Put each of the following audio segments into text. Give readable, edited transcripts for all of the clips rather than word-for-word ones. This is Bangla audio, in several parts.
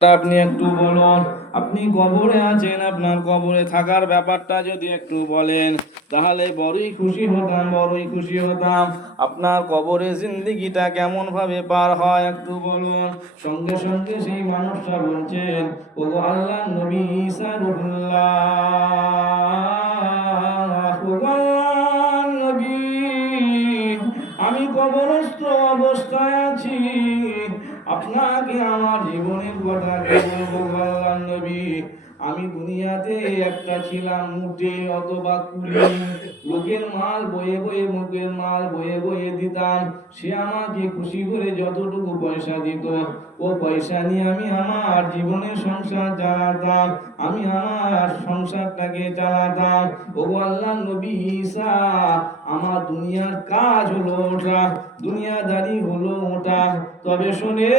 আপনি একটু বলুন, আপনি কবরে আছেন, আপনার কবরে থাকার ব্যাপারটা যদি একটু বলেন তাহলে বড়ই খুশি হতাম, বড়ই খুশি হতাম। আপনার কবরে জিন্দেগিটা কেমন ভাবে পার হয় একটু বলুন। সঙ্গে সঙ্গে সেই মানুষটা বলছেন, ও আল্লাহ নবী ঈসা রুহুল্লাহ, ও আল্লাহর নবী, আমি কবরস্থ অবস্থায় আছি, আপনাকে আমার জীবনের কথা কি বলবো আল্লাহর নবী। আমি দুনিয়াতে একটা ছিলাম মুটে অথবা কুলি, লোকের মাল বয়ে বয়ে, মুখের মাল বয়ে বয়ে দিতাম। সে আমাকে খুশি করে যতটুকু পয়সা দিত, ও পয়সা নিয়ে আমি আমার জীবনের সংসার চালাতাম, আমি আমার সংসারটাকে চালাতাম। ও আল্লাহর নবী ঈসা, আমার দুনিয়ার কাজ হলো ওটা, দুনিয়াদারি হলো ওটা। তবে শুনে,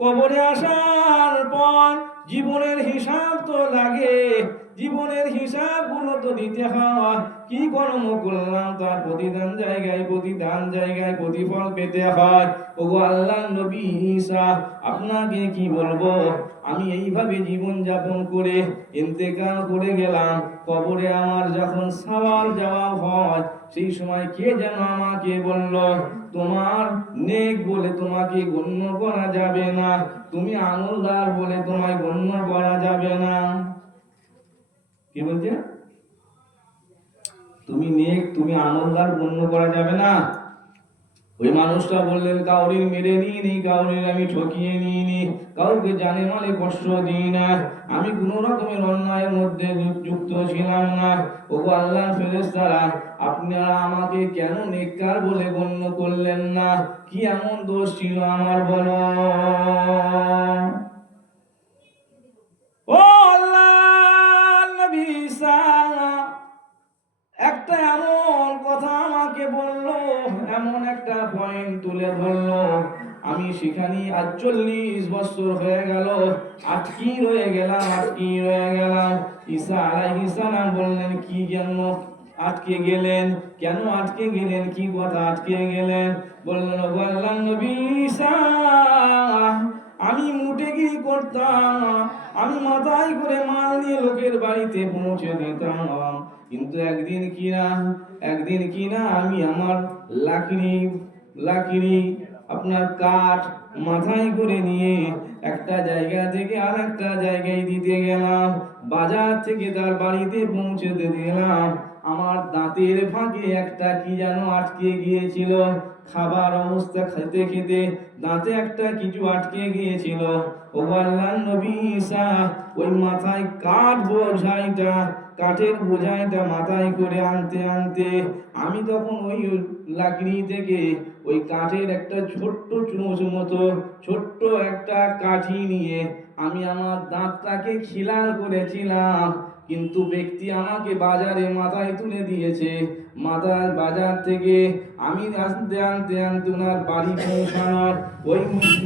কবরে আসার পর জীবনের হিসাব তো লাগে, জীবনের হিসাব গুলো তো দিতে হয়। কি কর্ম করলাম তার প্রতিদান জায়গায় প্রতিফল পেতে হয়। ওগো আল্লাহর নবী ঈসা, আপনাকে কি বলবো, আমি এইভাবে জীবন যাপন করে ইন্তেকাল করে গেলাম। কবরে আমার যখন সওয়াল জবাব হয়, সেই সময় কে যেন আমাকে বলল, তোমার নেক বলে তোমাকে গণ্য করা যাবে না, তুমি আমলদার বলে তোমায় গণ্য করা যাবে না। কি বলছে? তুমি নেক, তুমি আমলদার গণ্য করা যাবে না। ওই মানুষটা বললেন, কাউরির মেরে নিইনি, কাউরির আমি ঠকিয়ে নিইনি, কাউকে জানে মালে কষ্ট দিই না, আমি কোন রকমের অন্যায়ের মধ্যে যুক্ত ছিলাম না। ওগো আল্লাহর ফেরেশতারা, আপনারা আমাকে কেন নেককার বলে গণ্য করলেন না? কি এমন দোষ ছিল আমার, বলো। ও আল্লাহর নবী ঈসা একটা এমন কথা আমাকে বলল, এমন একটা পয়েন্ট তুলে ধরলো, আমি সেখানে ৪৮ বছর হয়ে গেল আটকি রয়ে গেলাম। ঈসা আলাইহিস সালাম বললেন, কি জন্য আটকে গেলেন, কেন আটকে গেলেন, কি কথা আটকে গেলেন? বললেন, ও আল্লাহর নবী ঈসা, আমি মুটেগিরি করতাম, আমি মাথায় করে মাল নিয়ে লোকের বাড়িতে পৌঁছে দিতাম, কিন্তু একদিন কিনা আমি আমার লাকড়ি আপনার কাঠ মাথায় করে নিয়ে একটা জায়গা থেকে আর একটা জায়গায় দিতে গেলাম, বাজার থেকে তার বাড়িতে পৌঁছে দিলাম। আমার দাঁতের ফাঁকে একটা কি যেন আটকে গিয়েছিল, খাবার অবস্থা খেতে খেতে দাঁতে একটা কিছু আটকে গিয়েছিল। ও আল্লাহর নবী ঈসা, ওই মাথায় কাঠের বোঝাইটা মাথায় করে আনতে আনতে আমি তখন ওই লাকড়ি থেকে ওই কাঠের একটা ছোট্ট চুমুচ মতো ছোট্ট একটা কাঠি নিয়ে আমি আমার দাঁতটাকে খিলাল করেছিলাম। কিন্তু ব্যক্তি আমাকে বাজারে মাথায় তুলে দিয়েছে, বাজার থেকে আমি আনতে ওনার বাড়ি পৌঁছানোর ওই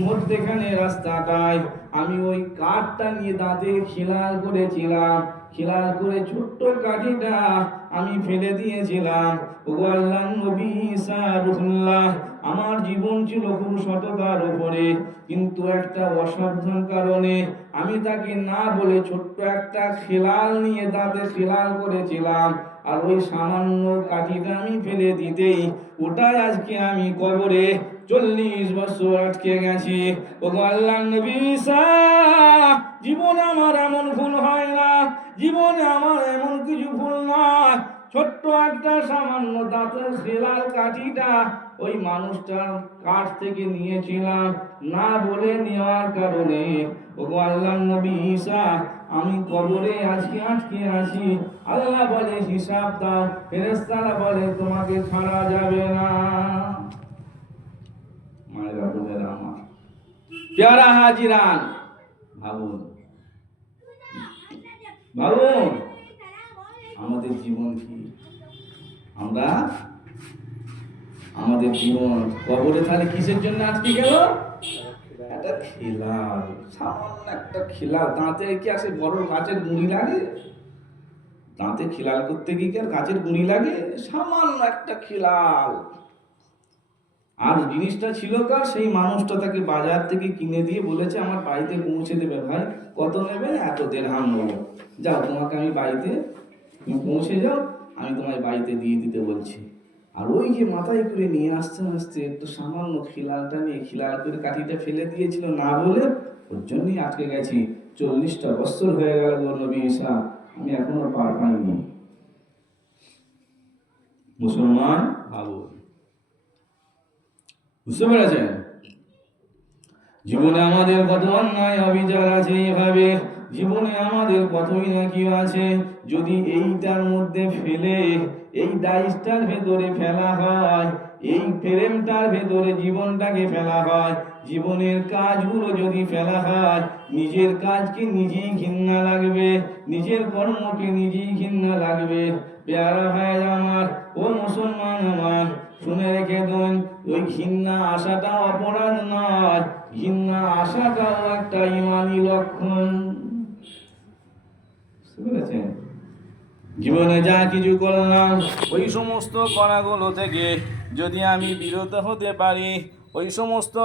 মধ্যেখানে রাস্তাটায় আমি ওই কাঠটা নিয়ে দাঁতে খিলাল করেছিলাম, খিলাল করে ছোট্ট কাঠিটা আমি ফেলে দিয়েছিলাম। ও আল্লাহর নবী ঈসা রুহুল্লাহ, আমার জীবন ছিল খুব সততার উপরে, কিন্তু একটা অসাবধান কারণে আমি তাকে না বলে ছোট্ট একটা খিলাল নিয়ে দাঁতে খিলাল করেছিলাম, আর ওই সামান্য কাঠিটা আমি ফেলে দিতেই ওটাই আজকে আমি কবরে ৪০ বছর আটকে গেছি। ও আল্লাহর নবী ঈসা, জীবনে আমার এমন ভুল হয় না, জীবনে আমার এমন কিছু ভুল নয়, ছোট্ট একটা সামান্য দাঁতের খিলাল কাঠিটা ওই মানুষটার কাছ থেকে নিয়েছিলাম, না বলে নেওয়ার কারণে ও আল্লাহর নবী ঈসা আমি কবরে আজকে আটকে আছি। আল্লাহ বলে হিসাব দাও, ফেরেশতারা বলে তোমাকে ছাড়া যাবে না। মায়েরা বোনেরা আমার, প্যারা হাজিরান, ভাবুন আমাদের জীবন কি, আমাদের জীবন কবরে তাহলে কিসের জন্য আটকে গেল? একটা খিলাল, সামান্য একটা খিলাল। দাঁতে কি আসে বড় গাছের গুঁড়ি লাগে? দাঁতে খিলাল করতে গিয়ে কি আর গাছের গুঁড়ি লাগে? সামান্য একটা খিলাল। আর জিনিসটা ছিল কার, সেই মানুষটা তাকে বাজার থেকে কিনে দিয়ে বলেছে আমার বাড়িতে পৌঁছে দেবে। ভাই কত নেবে? এত দেড়হাম নেবো। যাও তোমাকে আমি বাড়িতে, তুমি পৌঁছে যাও, আমি তোমার বাড়িতে দিয়ে দিতে বলছি। আর ওই যে মাথায় করে নিয়ে আসতে আসতে একটু সামান্য খিলালটা নিয়ে খিলাল করে কাঠিটা ফেলে দিয়েছিল না বলে, ওর জন্যই আটকে গেছি। 40টা বছর হয়ে গেল গো নবী ঈসা, আমি এখনো পার পাইনি। মুসলমান ভাবো, বুঝতে পেরেছেন? জীবনে আমাদের কত অন্যায় অবিচার আছে, এভাবে জীবনে আমাদের কতই না কি আছে। যদি এইটার মধ্যে ফেলে, এই ডাইসটার ভেতরে ফেলা হয়, এই ফ্রেমটার ভেতরে জীবনটাকে ফেলা হয়, জীবনের কাজগুলো যদি ফেলা হয়, নিজের কাজকে নিজেই ঘৃণা লাগবে, নিজের কর্মকে নিজেই ঘৃণা লাগবে। পেয়ারা ভাই আমার, ও মুসলমান আমার, শুনে রেখে দিন, ওই ঘৃণা আসাটা অপরাধ নয়, ঘৃণা আসাটাও একটা ইমানি লক্ষণ। বুঝতে পেরেছেন? জীবনে যা কিছু করলাম, ওই সমস্ত করাগুলো থেকে যদি আমি বিরত হতে পারি, ওই সমস্ত